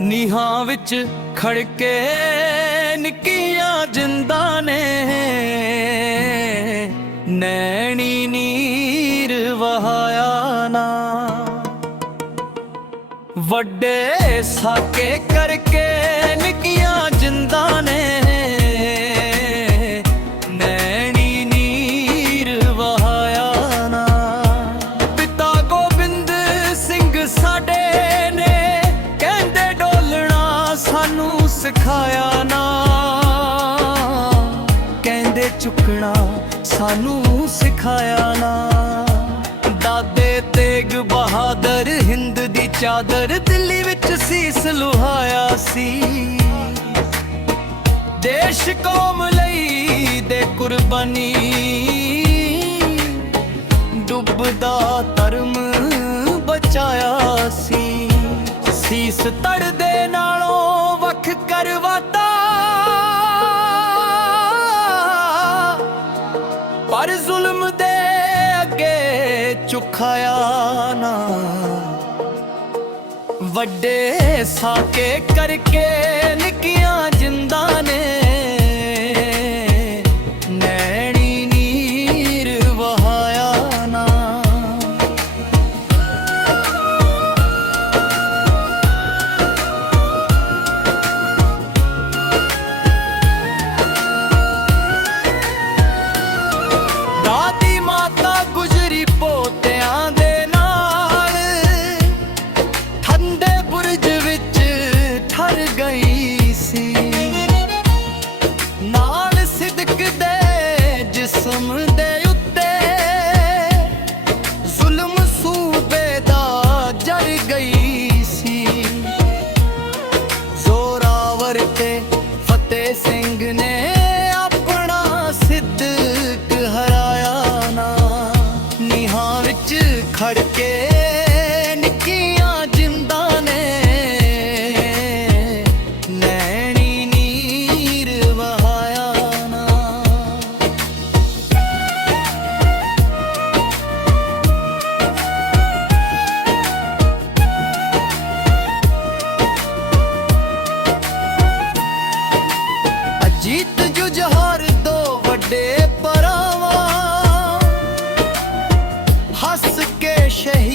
ਨੀਹਾਂ ਵਿੱਚ ਖੜਕੇ ਨਿੱਕੀਆਂ ਜਿੰਦਾਂ ਨੇ। ਨੈਣੀ ਨੀਰ ਵਹਾਇਆ ਨਾ। ਵੱਡੇ ਸਾਕੇ ਕਰਕੇ ਨਿੱਕੀਆਂ ਜਿੰਦਾ ਨੇ। ਸਿਖਾਇਆ ਨਾ। ਕਹਿੰਦੇ ਚੁੱਕਣਾ ਸਾਨੂੰ ਸਿਖਾਇਆ ਨਾ। ਦਾਦੇ ਤੇਗ ਬਹਾਦਰ ਹਿੰਦ ਦੀ ਚਾਦਰ ਦਿੱਲੀ ਵਿੱਚ ਸੀਸ ਲੁਹਾਇਆ ਸੀ। ਦੇਸ਼ ਕੌਮ ਲਈ ਦੇ ਕੁਰਬਾਨੀ। ਡੁੱਬਦਾ ਧਰਮ ਬਚਾਇਆ ਸੀ। ਸੀਸ ਤੜ ਚੁਖਾਇਆ ਨਾ। ਵੱਡੇ ਸਾਕੇ ਕਰਕੇ ਖੜ ਕੇ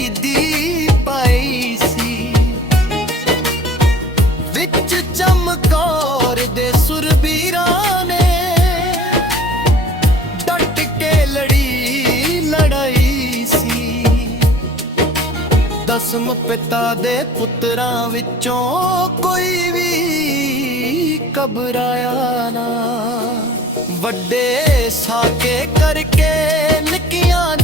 ਸ਼ਹੀਦੀ ਪਾਈ ਸੀ। ਵਿੱਚ ਚਮਕੌਰ ਦੇ ਸੁਰਬੀਰਾਂ ਨੇ ਡਟ ਕੇ ਲੜੀ, ਲੜਾਈ ਸੀ। ਦਸਮ ਪਿਤਾ ਦੇ ਪੁੱਤਰਾਂ ਵਿੱਚੋਂ ਕੋਈ ਵੀ ਘਬਰਾਇਆ ਨਾ। ਵੱਡੇ ਸਾਕੇ ਕਰਕੇ ਨਿੱਕੀਆਂ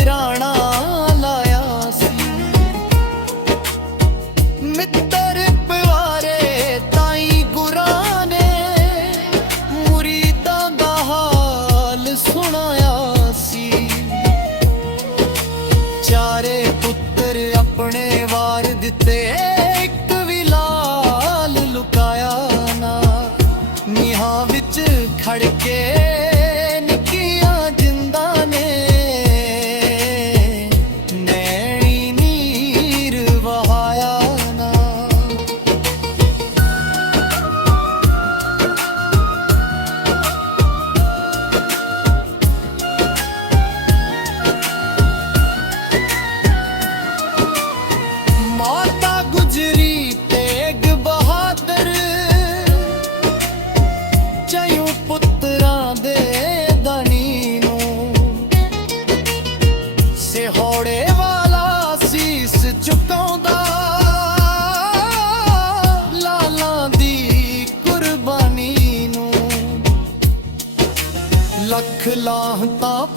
ਦਾ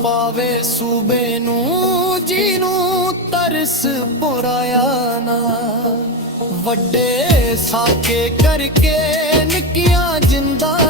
ਪਾਵੇ ਸੂਬੇ ਨੂੰ ਜੀ ਨੂੰ ਤਰਸ ਬੁਰਾਇਆ ਨਾ। ਵੱਡੇ ਸਾਕੇ ਕਰਕੇ ਨਿੱਕੀਆਂ ਜਿੰਦਾ